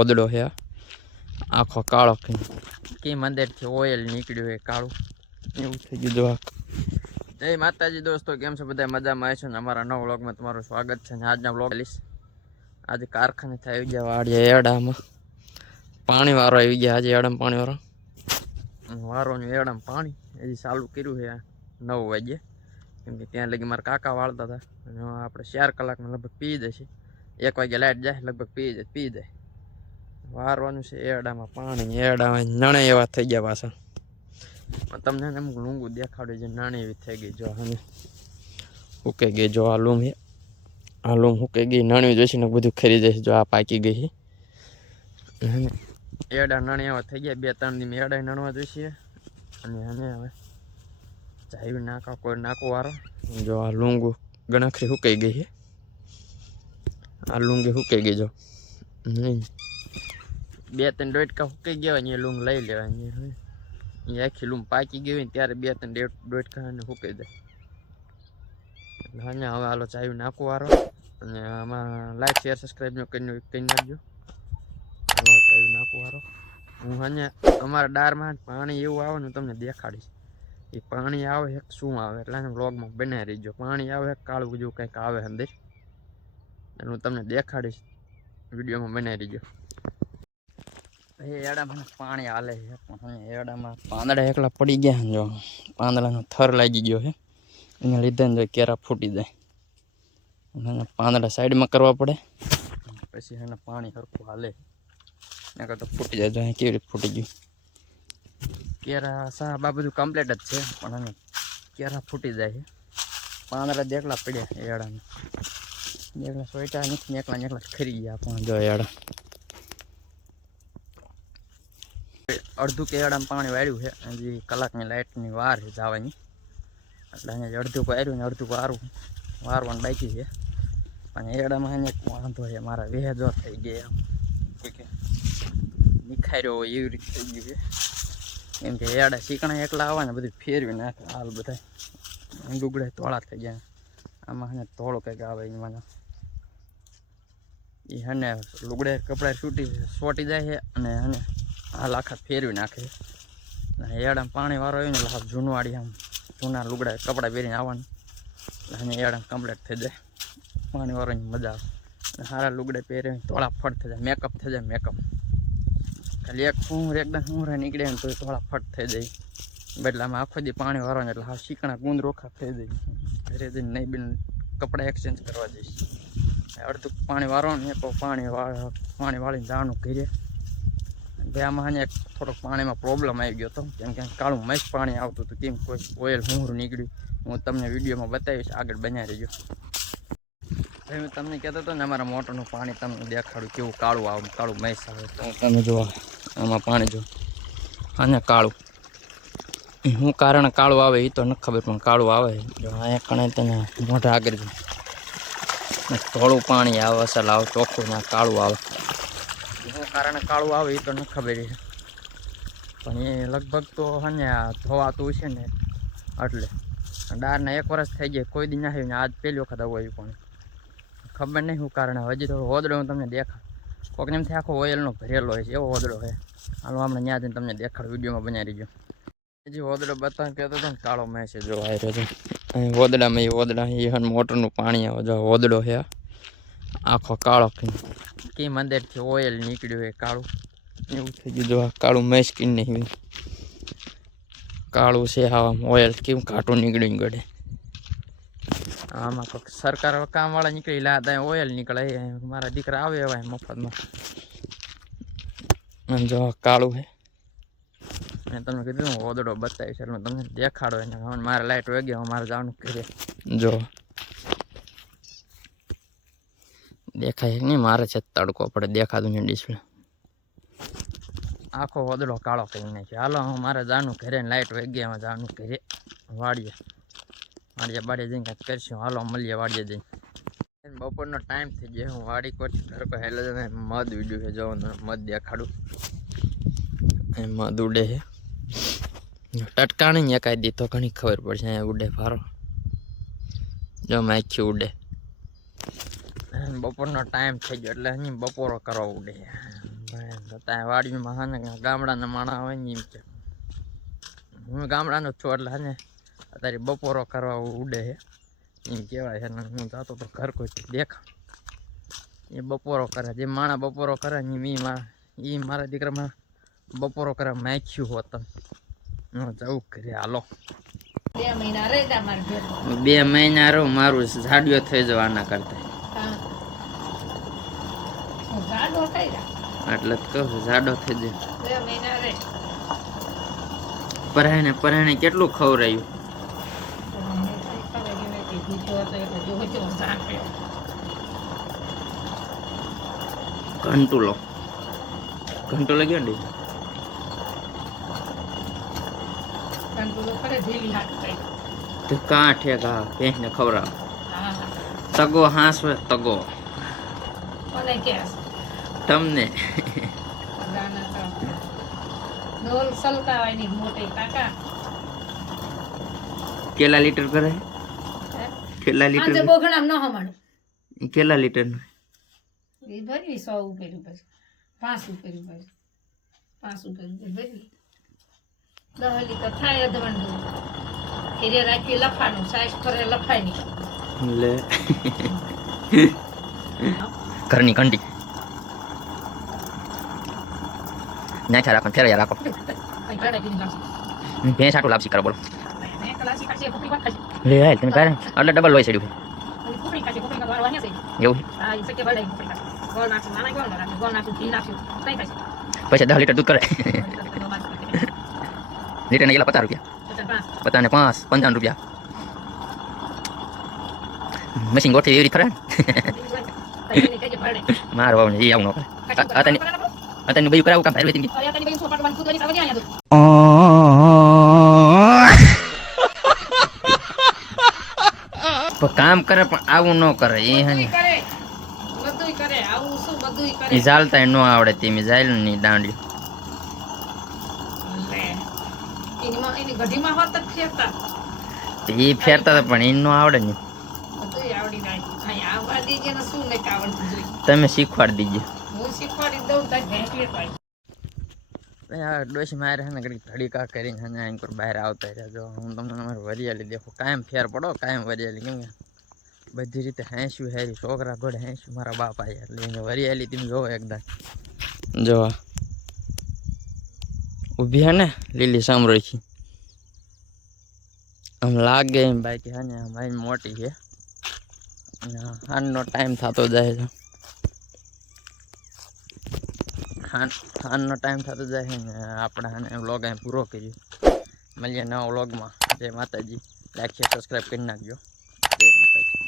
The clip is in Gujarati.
ઓદડો છે આખો કાળો કેમ અંદરથી ઓઇલ નીકળ્યું હોય કાળું એવું થઈ ગયું જો જય માતાજી દોસ્તો, કેમ છો બધા? મજામાં આવી છો ને? અમારા નવા વ્લોગમાં તમારું સ્વાગત છે. ને આજના વ્લોગ લઈશ આજે કારખાને થઈ ગયા વાડીએ એડામાં પાણી વાળો આવી ગયા. આજે એડામાં પાણી વાળોનું એડામાં પાણી હજી ચાલુ કર્યું છે 9 વાગે, કેમ કે ત્યાં લગી મારા કાકા વાળતા હતા અને આપણે 4 કલાકમાં લગભગ પી જશે. 1 વાગે લાઈટ જાય લગભગ પી જાય વારવાનું છે એડામાં પાણી. એડામાં નણે એવા થઈ ગયા પાછા. તમને અમુક લૂંગું દેખાડ્યું છે, નાની એવી થઈ ગઈ. જો અમે હુકાઈ ગઈ. જો આ લૂમ હુકાઈ ગઈ. નાની જોઈશે ને બધું ખરી જશે. જો આ પાકી ગઈ છે એડા નાની એવા થઈ ગયા. 2-3 દી એડા નાણવા જોઈશે. અને અમે હવે ચાવી નાખા કોઈ નાખો વારો. જો આ લૂંગું ગણખરી હુકાઈ ગઈ છે. આ લૂંગી હુકાઈ ગઈ. જો 2-3 ડોટકા હુકાઈ ગયા હોય લૂંગ લઈ લેવાય. અહીંયા આખી લૂમ પાકી ગઈ હોય ને ત્યારે 2-3 ડોટકા હુકાઈ જાય. એટલે હવે હાલો ચાવી નાખો વારો. અને આમાં લાઈક શેર સબસ્ક્રાઈબ કરી નાખજો. હાલો ચાવી નાખો વારો. હું અમારા ડારમાં પાણી એવું આવે ને તમને દેખાડીશ. એ પાણી આવે એક શું આવે એટલે વ્લોગમાં બનાવી રહીજો. પાણી આવે કાળું જેવું કંઈક આવે અંદર એટલે હું તમને દેખાડીશ. વિડીયોમાં બનાવી રહીજો. એડામાં પાણી હાલે છે પણ એડામાં પાંદડા એકલા પડી ગયા. જો પાંદડાનો થર લાગી ગયો છે, એના લીધે જો કેરા ફૂટી જાય. અને પાંદડા સાઈડમાં કરવા પડે પછી એને પાણી સરખું હાલે નકર તો ફૂટી જાય. જો અહીં કેવી રીતે ફૂટી ગયું. કેરા સાહેબ આ બધું કમ્પ્લીટ જ છે પણ એને કેરા ફૂટી જાય છે. પાંદડા દેખલા પડ્યા એડામાં. એકલા સોયટા નથી, એકલા ખરી ગયા પણ જો એડા અડધું કેળામાં પાણી વાળ્યું છે. હજી કલાકની લાઇટની વાર છે જવાની. એટલે અહીંયા અડધું વાર્યું ને અડધું વારવાનું બાકી છે. પણ એડામાં અહીંયા વાંધો છે, મારા વેજો થઈ ગયા. કે નિખાર્યો હોય એવી રીતે થઈ ગયું છે. કેમ કે એડા શીકણા એકલા આવે ને બધું ફેરવી નાખે. હાલ બધા ડુગડા તોળા થઈ ગયા. આમાં ને તોળો કંઈક આવે એમાં એ હને લુગડે કપડા સોટી જાય છે અને હને હાલ આખા ફેરવી નાખે. એડામાં પાણી વાળો હોય ને એટલે જૂનવાડી આમ જૂના લુગડા કપડાં પહેરીને આવવાનું અને એડામાં કમ્પ્લીટ થઈ જાય. પાણી વાળોની મજા આવે. સારા લુગડા પહેરે તોળા ફટ થઈ જાય. મેકઅપ થઈ જાય. મેકઅપ ખાલી એકદમ હુંરા નીકળે ને તો તોળા ફટ થઈ જાય. બદલામાં આખો દી પાણી વાળો ને એટલે હા શીકણા ગુંદ રોખા થઈ જાય. ઘરે જઈને નહીં બિન કપડાં એક્સચેન્જ કરવા જઈશ. અડધું પાણી વાળો ને તો પાણી વાળીને જવાનું કરીએ. આમાં અહીંયા થોડોક પાણીમાં પ્રોબ્લેમ આવી ગયો હતો, કેમ કે કાળું મસ્ત પાણી આવતું હતું. કેમ કોઈ ઓઇલ હુંરું નીકળ્યું હું તમને વિડીયોમાં બતાવીશ. આગળ બનાવી રહેજો. હવે હું તમને કહેતો હતો ને અમારા મોટરનું પાણી તમને દેખાડું કેવું કાળું આવે. કાળું મહેસ આવે તો તમે જો આમાં પાણી જો અને કાળું શું કારણ કાળું આવે એ તો નથી ખબર પણ કાળું આવે. જો અહીંયા કણે તને મોઢા આગળ થોડું પાણી આવે અસલ આવે ચોખ્ખું ના કાળું આવે. શું કારણે કાળું આવે એ તો નથી ખબર છે પણ એ લગભગ તો હને ધોવાતું છે ને એટલે ડારના 1 વર્ષ થઈ જાય કોઈ દી ના આવ્યું ને આજ પહેલી વખત આવું આવ્યું પણ ખબર નહીં શું કારણે. હજી તો હોદડો હું તમને દેખાડ કોઈક એમથી આખો ઓઇલનો ભરેલો હોય છે એવો હોદડો છે. હાલો હમણાં ત્યાં જઈને તમને દેખાડ વિડીયોમાં બનાવી રહીજો. હજી હોદડો બતાવ કહેતો હતો ને કાળો મેં છે જો આવી રહ્યો છે અહીં હોદડામાં. એ હોદડા એ મોટરનું પાણી આવે. જો હોદડો છે આખો કાળો કેમ અંદરથી ઓઇલ નીકળ્યું હોય કાળું એવું થઈ ગયું. જો કાળું મેં સ્કીન નહીં કાળું છે આમ ઓઇલ કેમ કાટું નીકળ્યું ગળે. આમાં કોઈક સરકાર કામવાળા નીકળી લા ત્યાં ઓઇલ નીકળે. મારા દીકરા આવે એવા મફતમાં. જો કાળું છે મેં તમને કીધું હું ઓદડો બતાવીશ એટલે તમને દેખાડો. એને હવે મારે લાઇટ વાગી મારે જવાનું કરીએ. જો દેખાય નહીં મારે છે તડકો પડે દેખાતું નહીં ડિસ્પ્લે. આખો હોદડો કાળો કરી નાખ્યો. હાલો હું મારે જાનું ઘરે લાઇટ વાગી એમાં જવાનું ઘરે વાડીએ જઈને કાંઈક કરશું. હાલો મળીએ વાડીએ જઈને. બપોરનો ટાઈમ થઈ ગયો. હું વાડી કરશું ઘર પર હેલો મધ ઉડ્યું છે. જો મધ દેખાડું એ મધ ઉડે છે. ટટકાણી એકાઈ દી તો ઘણી ખબર પડશે. અહીંયા ઉડે ફારો જો માખી ઉડે. બપોરનો ટાઈમ થઈ ગયો એટલે અહીં બપોરો કરવા ઉડે. ત્યાં વાડીમાં હા ને ગામડાના માણા આવે ને એમ કે હું ગામડાનો જ છું એટલે હા ને અત્યારે બપોરો કરવા ઉડે છે એમ કહેવાય છે. ને હું જાતો તો ઘર કોઈ દેખા એ બપોરો કરે જે માણા બપોરો કરે ને એ મારા દીકરામાં બપોરો કરે માખ્યું હોત હું જવું ઘરે હાલો 2 મહિના રહેતા મારા ઘરે. 2 મહિના રહું મારું જાડિયો થઈ જવાના કરતા હા. હું જાડો થઈ જા. એટલે જ કહું જાડો થઈ જાય 2 મહિના રહે. પરાણે કેટલું ખવરાયું ઘંટુલો ગયો ને તો કાં ઠેકા ભેંસને ખવડાવ તગો હાંસવે તગો તમને કેટલા લીટર કરે કેટલા લીટર કેટલા લીટર નું 100 ઉપર 5 ઉપર 5 ઉપર ભરી 10 લીટર થાય અધવંડું ઘેરે રાખી લફાનું સાઈઝ કરે લફાય નહીં લે ઘરની કંડી નાખ્યા રાખો ફેરયા રાખો ભેંસ આટલું લાપસી કરો બોલો લે હાલ તમે કારણ એટલે ડબલ હોય ચડ્યું એવું પછી 10 લીટર દૂધ કરે લીટર ને ગયેલા 50 રૂપિયા 50 ને 5 55 રૂપિયા મશીન ગોઠવી એવી ખરા મારો બાબુ એ આવું ન કરે અત્યારે બયું કરાવું કામ ભાઈ કામ કરે પણ આવું ન કરે એ ચાલતા ન આવડે તે જાય ની દાંડી એ ફેરતા હતા પણ એ ન આવડે ને તમે શીખવાડી દીજે ડોસી મારે ને ઘડી ધડીકા કરીને બહાર આવતા રહ્યા જો હું તમને અમારે વરિયાળી દેખો કાયમ ફેર પડો કાયમ વરિયાળી કેમ કે બધી રીતે હાંસ્યું હેરી છોકરા ઘોડે હાંસ્યું મારા બાપ આવ્યા એટલે વરિયાળી તમે જોવો એકદમ જો ઊભી હે ને લીલી સામરોખી આમ લાગે એમ બાકી હા ને મારી મોટી છે હાનનો ટાઈમ થતો જાય છે હાનનો ટાઈમ થતો જાય છે ને આપણે હાને વ્લોગ અહીં પૂરો કર્યો મળીએ નવા વ્લોગમાં જય માતાજી લાઈક શેર સબસ્ક્રાઈબ કરી નાખજો જય માતાજી